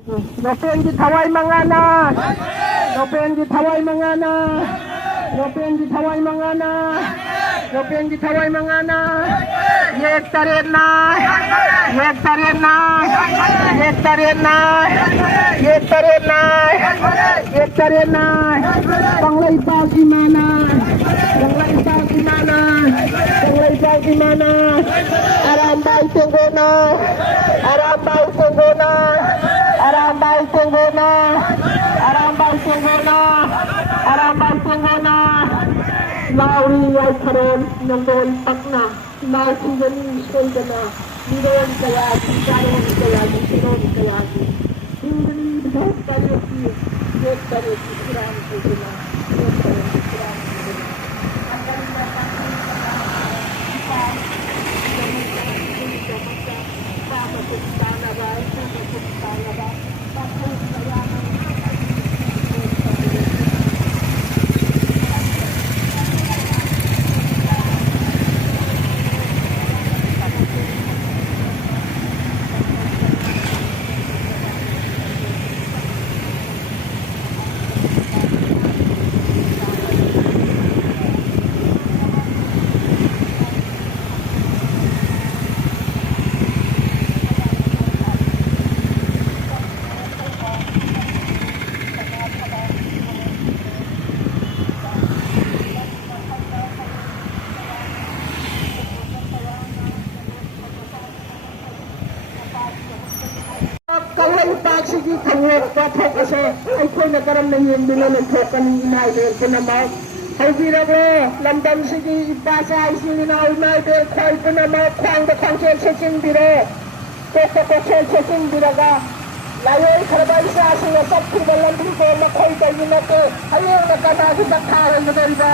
Nopeng ditawai mangana. Nopeng ditawai mangana. Nopeng ditawai mangana. Nopeng ditawai mangana. Yek tarik na. Yek tarik na. Yek tarik na. Yek tarik na. Yek tarik na. Panglay pa si mana. Panglay pa si mana. Panglay pa si mana. Arambay tungguna. Arambay tungguna. Arambay tungguna. Arambay tungguna. Arambay tungguna. Lauri ay karon nandun pakna. Nasigani na. Niron kaya, sigaron kaya, siron kaya. Hindi bahas tayo si Yek tayo si Siram ko sila. Yek tayo si Siram ko sila. Ang galing na Sige kanyang patok kasi ay ko nakaram na yung binanagtok kanina ay ko naman ay birago lamdam sige ipasa ay sige na United ay ko naman kwang da kwang sa biro koko sa biraga layoy karabay sa asin na sa pibalang biro na koy tayo na to ayaw na kanasi bakharan na ba